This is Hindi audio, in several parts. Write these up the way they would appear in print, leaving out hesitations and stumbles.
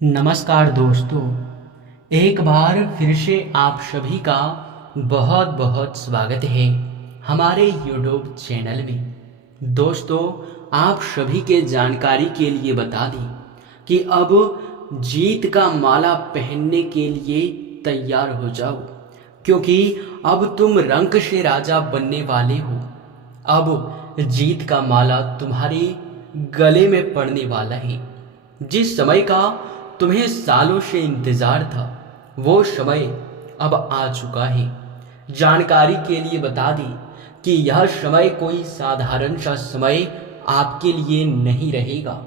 नमस्कार दोस्तों। एक बार फिर से आप सभी का बहुत बहुत स्वागत है हमारे YouTube चैनल में। दोस्तों, आप सभी के जानकारी के लिए बता दें कि अब जीत का माला पहनने के लिए तैयार हो जाओ, क्योंकि अब तुम रंक से राजा बनने वाले हो। अब जीत का माला तुम्हारे गले में पड़ने वाला है। जिस समय का तुम्हें सालों से इंतजार था, वो समय अब आ चुका है। जानकारी के लिए बता दें कि यह समय कोई साधारण सा समय आपके लिए नहीं रहेगा।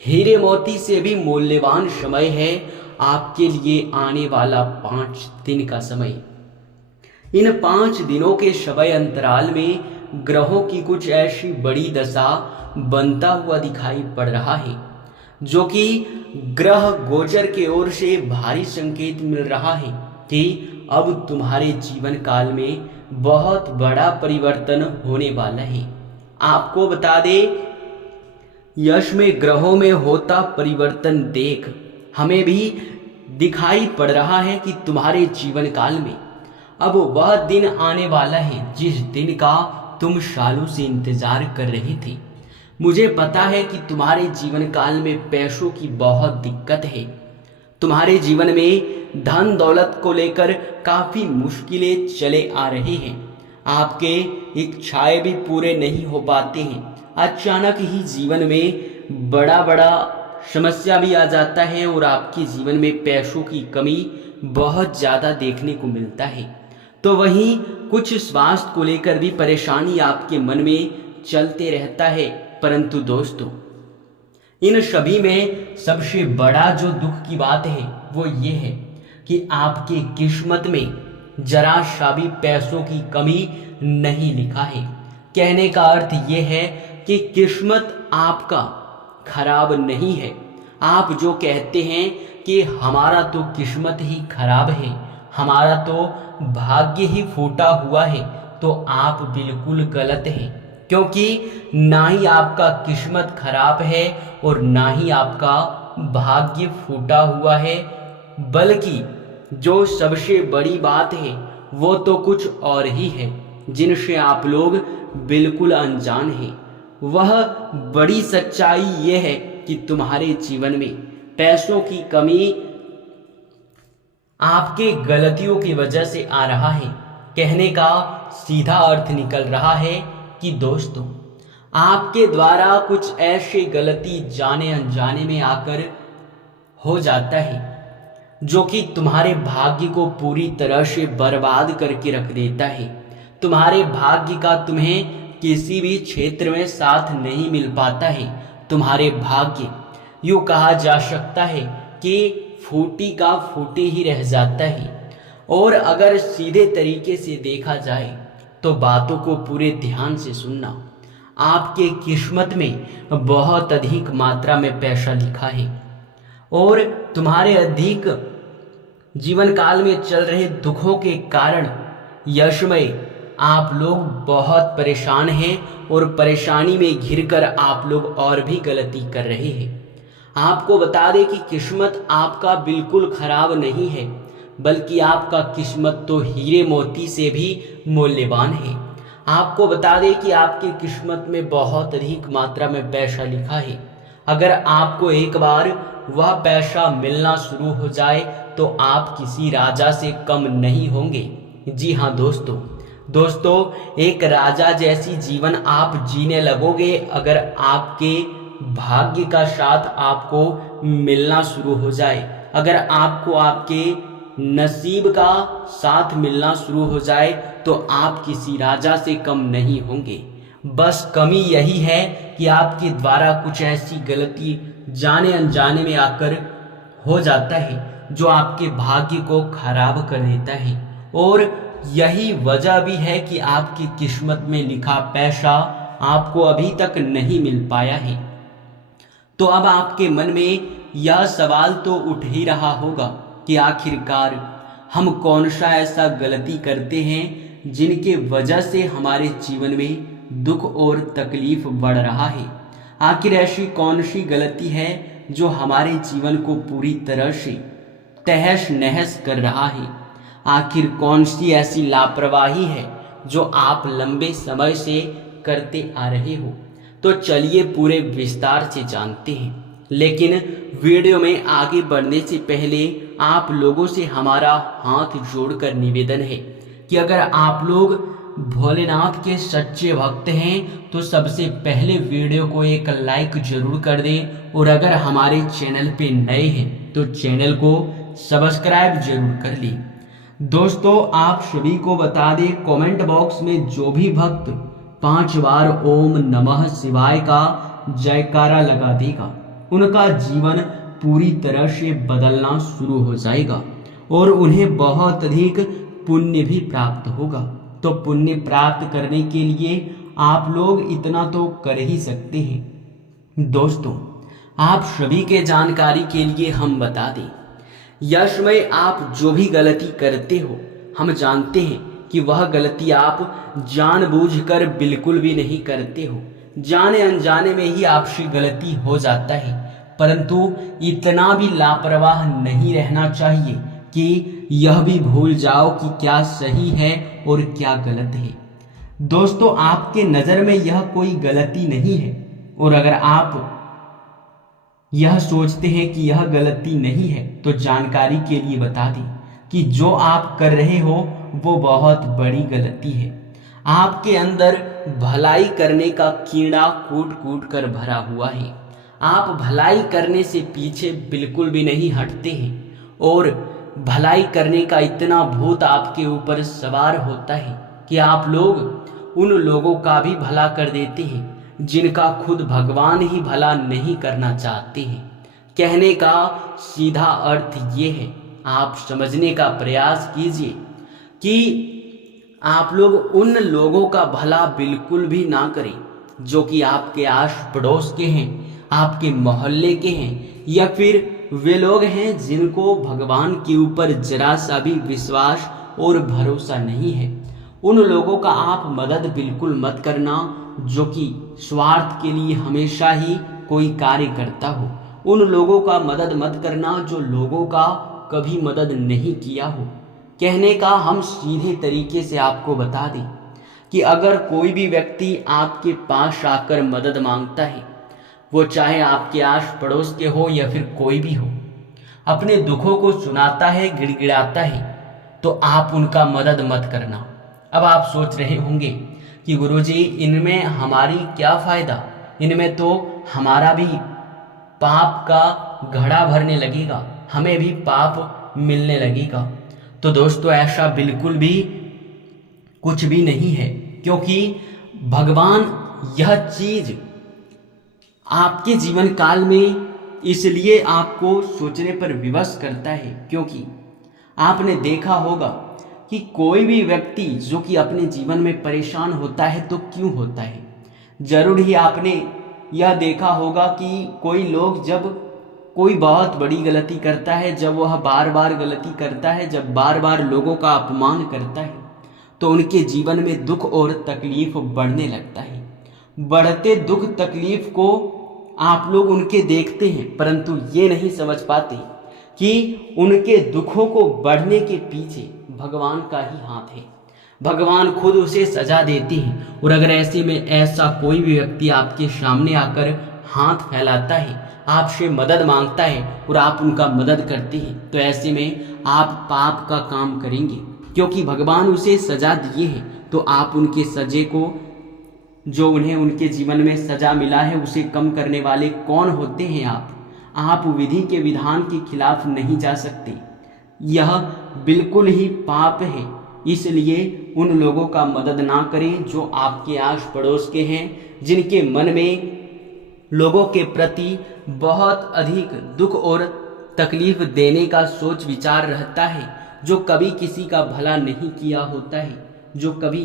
हीरे मोती से भी मूल्यवान समय है आपके लिए आने वाला 5 दिन का समय। इन 5 दिनों के समय अंतराल में ग्रहों की कुछ ऐसी बड़ी दशा बनता हुआ दिखाई पड़ रहा है, जो कि ग्रह गोचर की ओर से भारी संकेत मिल रहा है कि अब तुम्हारे जीवन काल में बहुत बड़ा परिवर्तन होने वाला है। आपको बता दे, यश में ग्रहों में होता परिवर्तन देख हमें भी दिखाई पड़ रहा है कि तुम्हारे जीवन काल में अब वह दिन आने वाला है जिस दिन का तुम सालों से इंतजार कर रहे थे। मुझे पता है कि तुम्हारे जीवन काल में पैसों की बहुत दिक्कत है। तुम्हारे जीवन में धन दौलत को लेकर काफी मुश्किलें चले आ रही हैं। आपके इच्छाएं भी पूरे नहीं हो पाते हैं। अचानक ही जीवन में बड़ा बड़ा समस्या भी आ जाता है और आपके जीवन में पैसों की कमी बहुत ज़्यादा देखने को मिलता है। तो वहीं कुछ स्वास्थ्य को लेकर भी परेशानी आपके मन में चलते रहता है। परंतु दोस्तों, इन सभी में सबसे बड़ा जो दुख की बात है वो ये है कि आपके किस्मत में जरा सा भी पैसों की कमी नहीं लिखा है। कहने का अर्थ ये है कि किस्मत आपका खराब नहीं है। आप जो कहते हैं कि हमारा तो किस्मत ही खराब है, हमारा तो भाग्य ही फूटा हुआ है, तो आप बिल्कुल गलत हैं। क्योंकि ना ही आपका किस्मत खराब है और ना ही आपका भाग्य फूटा हुआ है, बल्कि जो सबसे बड़ी बात है वो तो कुछ और ही है जिनसे आप लोग बिल्कुल अनजान हैं। वह बड़ी सच्चाई ये है कि तुम्हारे जीवन में पैसों की कमी आपके गलतियों की वजह से आ रहा है। कहने का सीधा अर्थ निकल रहा है कि दोस्तों, आपके द्वारा कुछ ऐसी गलती जाने अनजाने में आकर हो जाता है जो कि तुम्हारे भाग्य को पूरी तरह से बर्बाद करके रख देता है। तुम्हारे भाग्य का तुम्हें किसी भी क्षेत्र में साथ नहीं मिल पाता है। तुम्हारे भाग्य, यूँ कहा जा सकता है कि फूटी का फूटी ही रह जाता है। और अगर सीधे तरीके से देखा जाए तो बातों को पूरे ध्यान से सुनना। आपके किस्मत में बहुत अधिक मात्रा में पैसा लिखा है और तुम्हारे अधिक जीवन काल में चल रहे दुखों के कारण यश में आप लोग बहुत परेशान हैं और परेशानी में घिरकर आप लोग और भी गलती कर रहे हैं। आपको बता दें कि किस्मत आपका बिल्कुल खराब नहीं है, बल्कि आपका किस्मत तो हीरे मोती से भी मूल्यवान है। आपको बता दें कि आपकी किस्मत में बहुत अधिक मात्रा में पैसा लिखा है। अगर आपको एक बार वह पैसा मिलना शुरू हो जाए तो आप किसी राजा से कम नहीं होंगे। जी हाँ दोस्तों, एक राजा जैसी जीवन आप जीने लगोगे अगर आपके भाग्य का साथ आपको मिलना शुरू हो जाए। अगर आपको आपके नसीब का साथ मिलना शुरू हो जाए तो आप किसी राजा से कम नहीं होंगे। बस कमी यही है कि आपके द्वारा कुछ ऐसी गलती जाने अनजाने में आकर हो जाता है जो आपके भाग्य को खराब कर देता है। और यही वजह भी है कि आपकी किस्मत में लिखा पैसा आपको अभी तक नहीं मिल पाया है। तो अब आपके मन में यह सवाल तो उठ ही रहा होगा कि आखिरकार हम कौन सा ऐसा गलती करते हैं जिनके वजह से हमारे जीवन में दुख और तकलीफ बढ़ रहा है। आखिर ऐसी कौन सी गलती है जो हमारे जीवन को पूरी तरह से तहस नहस कर रहा है। आखिर कौन सी ऐसी लापरवाही है जो आप लंबे समय से करते आ रहे हो? तो चलिए पूरे विस्तार से जानते हैं। लेकिन वीडियो में आगे बढ़ने से पहले आप लोगों से हमारा हाथ जोड़कर निवेदन है कि अगर आप लोग भोलेनाथ के सच्चे भक्त हैं तो सबसे पहले वीडियो को एक लाइक जरूर कर दें, और अगर हमारे चैनल पे नए हैं तो चैनल को सब्सक्राइब जरूर कर लें। दोस्तों, आप सभी को बता दें, कमेंट बॉक्स में जो भी भक्त 5 बार ओम नमः शिवाय का जयकारा लगा देगा उनका जीवन पूरी तरह से बदलना शुरू हो जाएगा और उन्हें बहुत अधिक पुण्य भी प्राप्त होगा। तो पुण्य प्राप्त करने के लिए आप लोग इतना तो कर ही सकते हैं। दोस्तों, आप सभी के जानकारी के लिए हम बता दें, यश में आप जो भी गलती करते हो, हम जानते हैं कि वह गलती आप जानबूझकर बिल्कुल भी नहीं करते हो। जाने अनजाने में ही आपसे गलती हो जाता है, परंतु इतना भी लापरवाह नहीं रहना चाहिए कि यह भी भूल जाओ कि क्या सही है और क्या गलत है। दोस्तों, आपके नज़र में यह कोई गलती नहीं है, और अगर आप यह सोचते हैं कि यह गलती नहीं है तो जानकारी के लिए बता दें कि जो आप कर रहे हो वो बहुत बड़ी गलती है। आपके अंदर भलाई करने का कीड़ा कूट कूट कर भरा हुआ है। आप भलाई करने से पीछे बिल्कुल भी नहीं हटते हैं, और भलाई करने का इतना भूत आपके ऊपर सवार होता है कि आप लोग उन लोगों का भी भला कर देते हैं जिनका खुद भगवान ही भला नहीं करना चाहते हैं। कहने का सीधा अर्थ ये है, आप समझने का प्रयास कीजिए कि आप लोग उन लोगों का भला बिल्कुल भी ना करें जो कि आपके आस पड़ोस के हैं, आपके मोहल्ले के हैं, या फिर वे लोग हैं जिनको भगवान के ऊपर जरा सा भी विश्वास और भरोसा नहीं है। उन लोगों का आप मदद बिल्कुल मत करना जो कि स्वार्थ के लिए हमेशा ही कोई कार्य करता हो। उन लोगों का मदद मत करना जो लोगों का कभी मदद नहीं किया हो। कहने का हम सीधे तरीके से आपको बता दें कि अगर कोई भी व्यक्ति आपके पास आकर मदद मांगता है, वो चाहे आपके आस पड़ोस के हो या फिर कोई भी हो, अपने दुखों को सुनाता है, गिड़गिड़ाता है, तो आप उनका मदद मत करना। अब आप सोच रहे होंगे कि गुरुजी, इनमें हमारी क्या फ़ायदा, इनमें तो हमारा भी पाप का घड़ा भरने लगेगा, हमें भी पाप मिलने लगेगा। तो दोस्तों, ऐसा बिल्कुल भी कुछ भी नहीं है, क्योंकि भगवान यह चीज़ आपके जीवन काल में इसलिए आपको सोचने पर विवश करता है, क्योंकि आपने देखा होगा कि कोई भी व्यक्ति जो कि अपने जीवन में परेशान होता है तो क्यों होता है। जरूर ही आपने यह देखा होगा कि कोई लोग जब कोई बहुत बड़ी गलती करता है, जब वह बार बार गलती करता है, जब बार बार लोगों का अपमान करता है, तो उनके जीवन में दुख और तकलीफ बढ़ने लगता है। बढ़ते दुख तकलीफ को आप लोग उनके देखते हैं, परंतु ये नहीं समझ पाते कि उनके दुखों को बढ़ने के पीछे भगवान का ही हाथ है। भगवान खुद उसे सजा देते हैं, और अगर ऐसे में ऐसा कोई भी व्यक्ति आपके सामने आकर हाथ फैलाता है, आपसे मदद मांगता है और आप उनका मदद करते हैं, तो ऐसे में आप पाप का काम करेंगे, क्योंकि भगवान उसे सजा दिए हैं। तो आप उनके सजे को, जो उन्हें उनके जीवन में सजा मिला है, उसे कम करने वाले कौन होते हैं आप विधि के विधान के खिलाफ नहीं जा सकते। यह बिल्कुल ही पाप है, इसलिए उन लोगों का मदद ना करें जो आपके आस पड़ोस के हैं, जिनके मन में लोगों के प्रति बहुत अधिक दुख और तकलीफ देने का सोच विचार रहता है, जो कभी किसी का भला नहीं किया होता है, जो कभी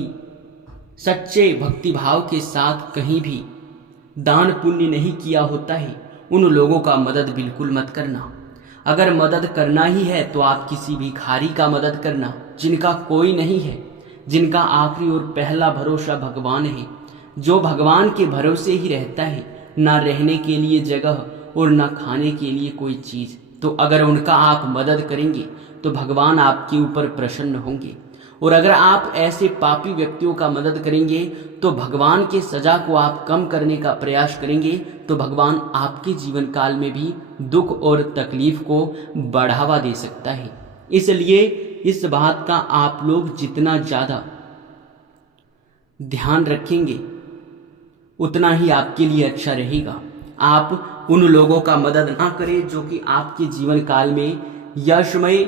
सच्चे भक्तिभाव के साथ कहीं भी दान पुण्य नहीं किया होता है। उन लोगों का मदद बिल्कुल मत करना। अगर मदद करना ही है तो आप किसी भिखारी का मदद करना, जिनका कोई नहीं है, जिनका आखिरी और पहला भरोसा भगवान है, जो भगवान के भरोसे ही रहता है। ना रहने के लिए जगह और न खाने के लिए कोई चीज़, तो अगर उनका आप मदद करेंगे तो भगवान आपके ऊपर प्रसन्न होंगे। और अगर आप ऐसे पापी व्यक्तियों का मदद करेंगे तो भगवान के सजा को आप कम करने का प्रयास करेंगे तो भगवान आपके जीवन काल में भी दुख और तकलीफ को बढ़ावा दे सकता है। इसलिए इस बात का आप लोग जितना ज़्यादा ध्यान रखेंगे उतना ही आपके लिए अच्छा रहेगा। आप उन लोगों का मदद ना करें जो कि आपके जीवन काल में यशमय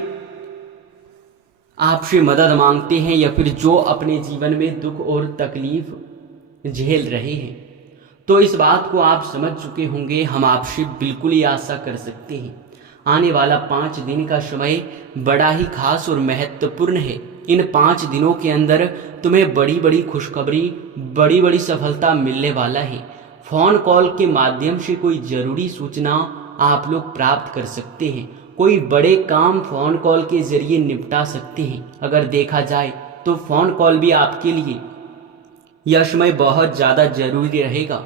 आपसे मदद मांगते हैं या फिर जो अपने जीवन में दुख और तकलीफ झेल रहे हैं। तो इस बात को आप समझ चुके होंगे, हम आपसे बिल्कुल ही आशा कर सकते हैं आने वाला 5 दिन का समय बड़ा ही खास और महत्वपूर्ण है। इन 5 दिनों के अंदर तुम्हें बड़ी बड़ी खुशखबरी, बड़ी बड़ी सफलता मिलने वाला है। फ़ोन कॉल के माध्यम से कोई ज़रूरी सूचना आप लोग प्राप्त कर सकते हैं, कोई बड़े काम फ़ोन कॉल के ज़रिए निपटा सकते हैं। अगर देखा जाए तो फ़ोन कॉल भी आपके लिए यशमय बहुत ज़्यादा ज़रूरी रहेगा।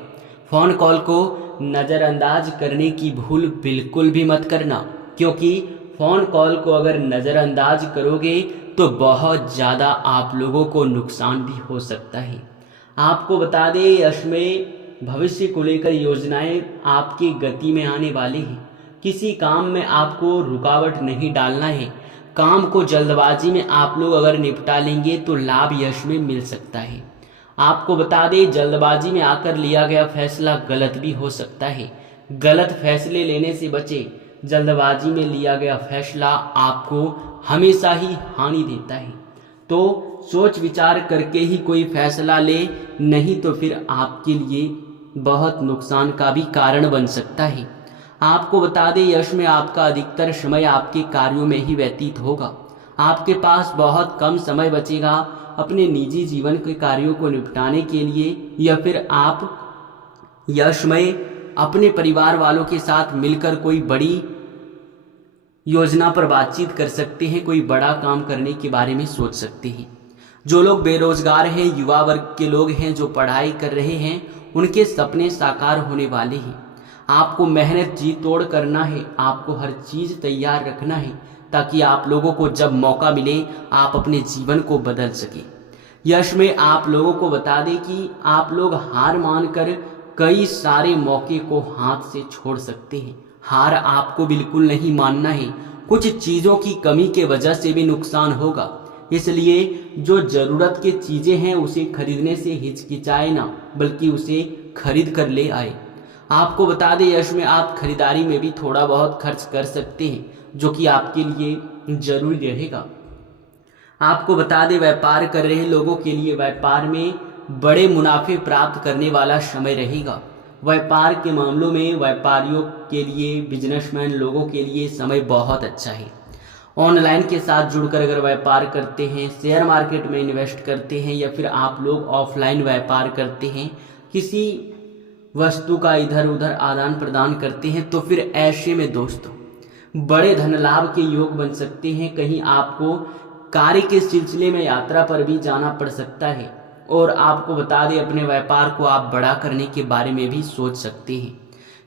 फ़ोन कॉल को नज़रअंदाज करने की भूल बिल्कुल भी मत करना, क्योंकि फ़ोन कॉल को अगर नज़रअंदाज करोगे तो बहुत ज़्यादा आप लोगों को नुकसान भी हो सकता है। आपको बता दें, यशमय भविष्य को लेकर योजनाएं आपकी गति में आने वाली हैं। किसी काम में आपको रुकावट नहीं डालना है। काम को जल्दबाजी में आप लोग अगर निपटा लेंगे तो लाभ यश में मिल सकता है। आपको बता दें, जल्दबाजी में आकर लिया गया फैसला गलत भी हो सकता है। गलत फैसले लेने से बचें। जल्दबाजी में लिया गया फैसला आपको हमेशा ही हानि देता है। तो सोच विचार करके ही कोई फैसला ले, नहीं तो फिर आपके लिए बहुत नुकसान का भी कारण बन सकता है। आपको बता दें, यश में आपका अधिकतर समय आपके कार्यों में ही व्यतीत होगा। आपके पास बहुत कम समय बचेगा अपने निजी जीवन के कार्यों को निपटाने के लिए, या फिर आप यश में अपने परिवार वालों के साथ मिलकर कोई बड़ी योजना पर बातचीत कर सकते हैं, कोई बड़ा काम करने के बारे में सोच सकते हैं। जो लोग बेरोजगार हैं, युवा वर्ग के लोग हैं जो पढ़ाई कर रहे हैं, उनके सपने साकार होने वाले हैं। आपको मेहनत जी तोड़ करना है, आपको हर चीज़ तैयार रखना है ताकि आप लोगों को जब मौका मिले आप अपने जीवन को बदल सके। यश में आप लोगों को बता दें कि आप लोग हार मानकर कई सारे मौके को हाथ से छोड़ सकते हैं। हार आपको बिल्कुल नहीं मानना है। कुछ चीज़ों की कमी के वजह से भी नुकसान होगा, इसलिए जो ज़रूरत की चीज़ें हैं उसे खरीदने से हिचकिचाए ना, बल्कि उसे खरीद कर ले आए। आपको बता दें, यश में आप खरीदारी में भी थोड़ा बहुत खर्च कर सकते हैं, जो कि आपके लिए ज़रूरी रहेगा। आपको बता दें, व्यापार कर रहे लोगों के लिए व्यापार में बड़े मुनाफे प्राप्त करने वाला समय रहेगा। व्यापार के मामलों में व्यापारियों के लिए, बिजनेसमैन लोगों के लिए समय बहुत अच्छा है। ऑनलाइन के साथ जुड़कर अगर व्यापार करते हैं, शेयर मार्केट में इन्वेस्ट करते हैं, या फिर आप लोग ऑफलाइन व्यापार करते हैं, किसी वस्तु का इधर उधर आदान प्रदान करते हैं, तो फिर ऐसे में दोस्तों बड़े धन लाभ के योग बन सकते हैं। कहीं आपको कार्य के सिलसिले में यात्रा पर भी जाना पड़ सकता है। और आपको बता दें, अपने व्यापार को आप बड़ा करने के बारे में भी सोच सकते हैं।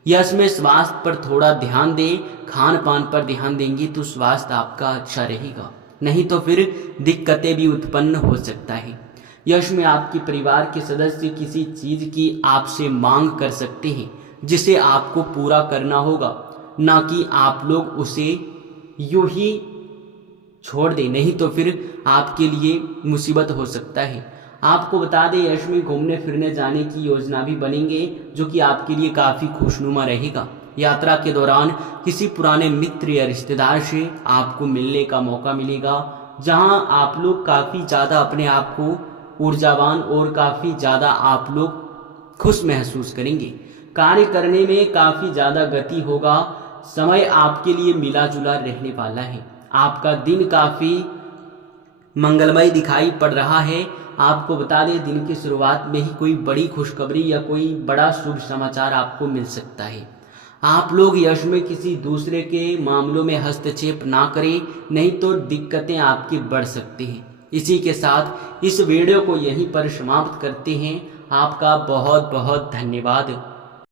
यश में स्वास्थ्य पर थोड़ा ध्यान दें, खान पान पर ध्यान देंगे तो स्वास्थ्य आपका अच्छा रहेगा, नहीं तो फिर दिक्कतें भी उत्पन्न हो सकता है। यश में आपके परिवार के सदस्य किसी चीज़ की आपसे मांग कर सकते हैं जिसे आपको पूरा करना होगा, ना कि आप लोग उसे यूं ही छोड़ दें, नहीं तो फिर आपके लिए मुसीबत हो सकता है। आपको बता दें, यश में घूमने फिरने जाने की योजना भी बनेंगे, जो कि आपके लिए काफ़ी खुशनुमा रहेगा। यात्रा के दौरान किसी पुराने मित्र या रिश्तेदार से आपको मिलने का मौका मिलेगा, जहां आप लोग काफ़ी ज़्यादा अपने आप को ऊर्जावान और काफ़ी ज़्यादा आप लोग खुश महसूस करेंगे। कार्य करने में काफ़ी ज़्यादा गति होगा। समय आपके लिए मिला जुला रहने वाला है। आपका दिन काफ़ी मंगलमय दिखाई पड़ रहा है। आपको बता दें, दिन की शुरुआत में ही कोई बड़ी खुशखबरी या कोई बड़ा शुभ समाचार आपको मिल सकता है। आप लोग यश में किसी दूसरे के मामलों में हस्तक्षेप ना करें, नहीं तो दिक्कतें आपकी बढ़ सकती हैं। इसी के साथ इस वीडियो को यहीं पर समाप्त करते हैं। आपका बहुत बहुत धन्यवाद।